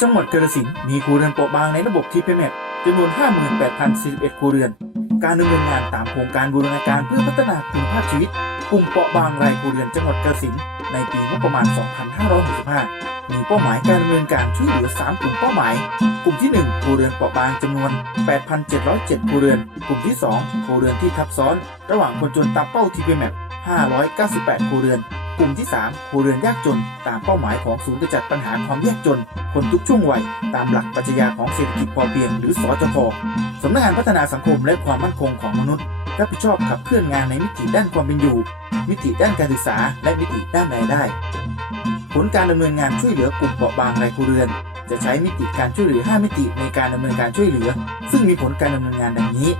จังหวัดกาฬสินธุ์มีครัวเรือนเปราะบางในระบบทีพีแมทจำนวน 58,041 ครัวเรือน การดำเนินงานตามโครงการบูรณาการเพื่อพัฒนาคุณภาพชีวิตกลุ่มเปราะบางรายครัวเรือนจังหวัดกาฬสินธุ์ในปีงบประมาณ 2565 มีเป้าหมายการดำเนินการช่วยเหลือ 3 กลุ่มเป้าหมาย กลุ่มที่ 1ครัวเรือนเปราะบางจำนวน 8,707 ครัวเรือน กลุ่มที่ 2ครัวเรือนที่ทับซ้อน ระหว่างคนจนตามเป้าทีพีแมท598 ครัวเรือน กลุ่มที่3ครัวเรือนยากจน ตามเป้าหมายของศูนย์กำจัดปัญหาความยากจน คนทุกช่วงวัย ตามหลักปรัชญาของเศรษฐกิจพอเพียง หรือสจพสำนักงานพัฒนาสังคมและความมั่นคงของมนุษย์ รับผิดชอบขับเคลื่อนงานในมิติด้านความเป็นอยู่ มิติด้านการศึกษา และมิติด้านรายได้ ผลการดำเนินงานช่วยเหลือกลุ่มเปราะบางรายครัวเรือน จะใช้มิติการช่วยเหลือ 5 มิติในการดำเนินการช่วยเหลือ ซึ่งมีผลการดำเนินงานดังนี้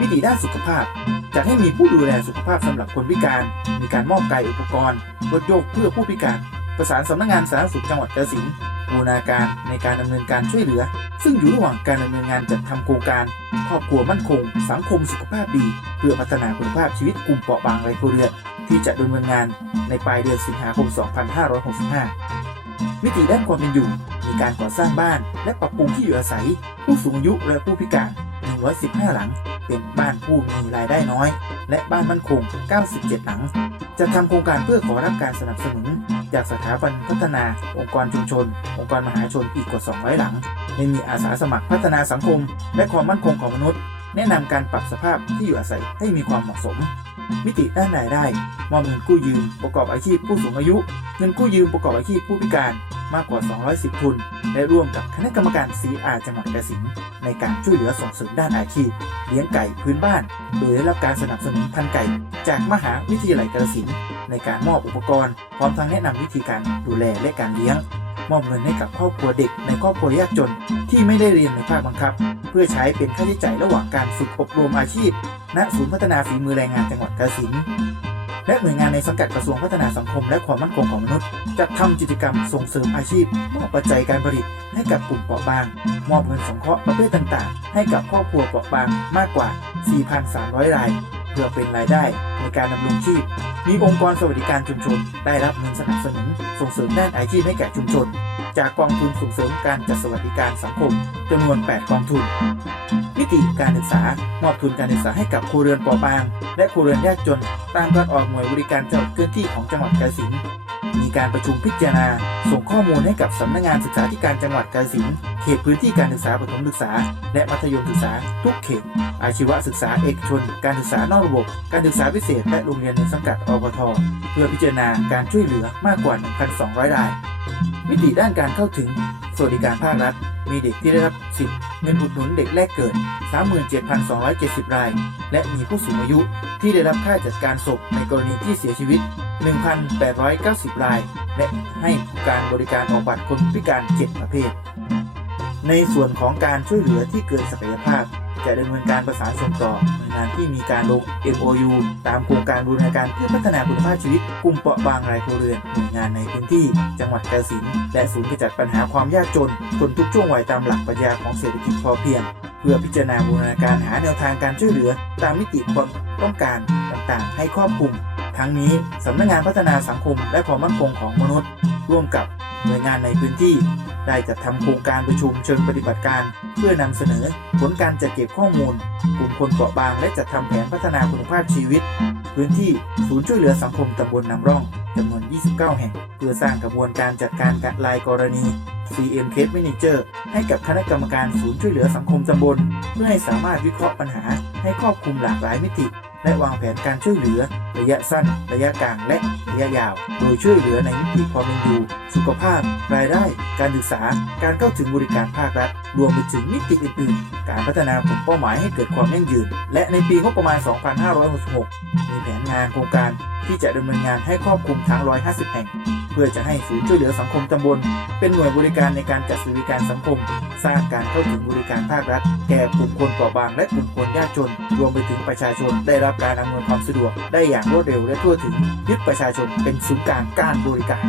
มิติด้านสุขภาพ จัดให้มีผู้ดูแลสุขภาพสำหรับคนพิการ มีการมอบไกอุปกรณ์รถโยกเพื่อผู้พิการ ประสานสำนักงานสาธารณสุขจังหวัดกาฬสินบูรณาการในการดำเนินการช่วยเหลือ ซึ่งอยู่ระหว่างการดำเนินงานจัดทำโครงการ ครอบครัวมั่นคง สังคมสุขภาพดี เพื่อพัฒนาคุณภาพชีวิตกลุ่มเปราะบางไรายครัวเรือนที่จะดำเนินงานในปลายเดือนสิงหาคม 2565 มิติด้านความเป็นอยู่ มีการก่อสร้างบ้าน และปรับปรุงที่อยู่อาศัย ผู้สูงอายุและผู้พิการ 115 หลัง เป็นบ้านผู้มีรายได้น้อย และบ้านมั่นคง 97 หลัง จะทำโครงการเพื่อขอรับการสนับสนุน จากสถาบันพัฒนา องค์กรชุมชน องค์กรมหาชนอีกกว่า 200 หลังไม่มีอาสาสมัครพัฒนาสังคม และความมั่นคงของมนุษย์ แนะนำการปรับสภาพที่อยู่อาศัยให้มีความเหมาะสม มิติด้านรายได้มอบเงินกู้ยืมประกอบอาชีพผู้สูงอายุ เงินกู้ยืมประกอบอาชีพผู้พิการมากกว่า 210 ทุน และร่วมกับคณะกรรมการ CR จังหวัดกาฬสินธุ์ในการช่วยเหลือส่งเสริมด้านอาชีพ เลี้ยงไก่พื้นบ้าน โดยได้รับการสนับสนุนพันไก่ จากมหาวิทยาลัยกาฬสินธุ์ในการมอบอุปกรณ์ พร้อมทั้งแนะนำวิธีการดูแลและการเลี้ยง มอบเงินให้กับครอบครัวเด็กในครอบครัวยากจน ที่ไม่ได้เรียนในภาคบังคับ เพื่อใช้เป็นค่าใช้จ่ายระหว่างการฝึกอบรมอาชีพ ณ ศูนย์พัฒนาฝีมือแรงงานจังหวัดกาฬสินธุ์และหน่วยงานในสังกัดกระทรวงพัฒนาสังคมและความมั่นคงของมนุษย์จัดทำกิจกรรมส่งเสริมอาชีพมอบปัจจัยการผลิตให้กับกลุ่มเปราะบาง มอบเงินสงเคราะห์ประเภทต่างๆ ให้กับครอบครัวเปราะบางมากกว่า 4,300 ราย เพื่อเป็นรายได้ในการดำรงชีพ มีองค์กรสวัสดิการชุมชน ได้รับเงินสนับสนุนส่งเสริมด้านอาชีพให้แก่ชุมชน จากกองทุนส่งเสริมการจัดสวัสดิการสังคมจำนวน 8 กองทุนมิติการศึกษามอบทุนการศึกษาให้กับครัวเรือนปราะบาง และครัวเรือนยากจน ตามการออกหน่วยบริการจังหวัดเคลื่อนที่ของจังหวัดกาฬสินธุ์มีการประชุมพิจารณา ส่งข้อมูลให้กับสำนักงานศึกษาธิการจังหวัดกาฬสินธุ์เขตพื้นที่การศึกษาประถมศึกษา และมัธยมศึกษา ทุกเขต อาชีวศึกษาเอกชน การศึกษานอกระบบ การศึกษาพิเศษ และโรงเรียนในสังกัดอบท เพื่อพิจารณาการช่วยเหลือมากกว่า 1,200 ราย มิติด้านการเข้าถึงสวัสดิการภาครัฐ มีเด็กที่ได้รับสิทธิเงินอุดหนุนเด็กแรกเกิด 37,270 ราย และมีผู้สูงอายุที่ได้รับค่าจัดการศพในกรณีที่เสียชีวิต 1,890 ราย และให้การบริการออกบัตรคนพิการ 7 ประเภท ในส่วนของการช่วยเหลือที่เกินศักยภาพ จะดำเนินการประสานส่งต่อหน่วยงานที่มีการลง MOU ตามโครงการบูรณาการเพื่อพัฒนาคุณภาพชีวิตกลุ่มเปราะบางรายครัวเรือนหน่วยงานในพื้นที่ จังหวัดกาฬสินธุ์และศูนย์กำจัดปัญหาความยากจนคนทุกช่วงวัยตามหลักปรัชญาของเศรษฐกิจพอเพียง เพื่อพิจารณาบูรณาการหาแนวทางการช่วยเหลือ ตามมิติความต้องการต่างๆ ให้ครอบคลุม ทั้งนี้สำนักงานพัฒนาสังคม และความมั่นคงของมนุษย์ ร่วมกับหน่วยงานในพื้นที่ ได้จัดทำโครงการประชุมเชิงปฏิบัติการ เพื่อนำเสนอผลการจัดเก็บข้อมูล กลุ่มคนเปราะบางและจัดทำแผนพัฒนาคุณภาพชีวิต พื้นที่ศูนย์ช่วยเหลือสังคมตำบลนำร่องจำนวน 29 แห่ง เพื่อสร้างกระบวนการจัดการการรายกรณี CM Case Manager ให้กับคณะกรรมการศูนย์ช่วยเหลือสังคมตำบล เพื่อให้สามารถวิเคราะห์ปัญหาให้ครอบคลุมหลากหลายมิติ และวางแผนการช่วยเหลือ ระยะสั้น ระยะกลาง และระยะยาว โดยช่วยเหลือในมิติความเป็นอยู่ สุขภาพ รายได้ การศึกษา การเข้าถึงบริการภาครัฐ รวมไปถึงมิติอื่นๆ การพัฒนากลุ่มเป้าหมายให้เกิดความยั่งยืน และในปีงบประมาณ 2566 มีแผนงานโครงการที่จะดำเนินงานให้ครอบคลุมทั้ง 150 แห่ง เพื่อจะให้ศูนย์ช่วยเหลือสังคมตำบล เป็นหน่วยบริการในการจัดสวัสดิการสังคม สร้างการเข้าถึงบริการภาครัฐ แก่กลุ่มคนเปราะบางและกลุ่มคนยากจน รวมไปถึงประชาชนได้รับการอำนวยความสะดวก ได้อย่างรวดเร็วและทั่วถึงยึดประชาชนเป็นศูนย์กลางการบริการ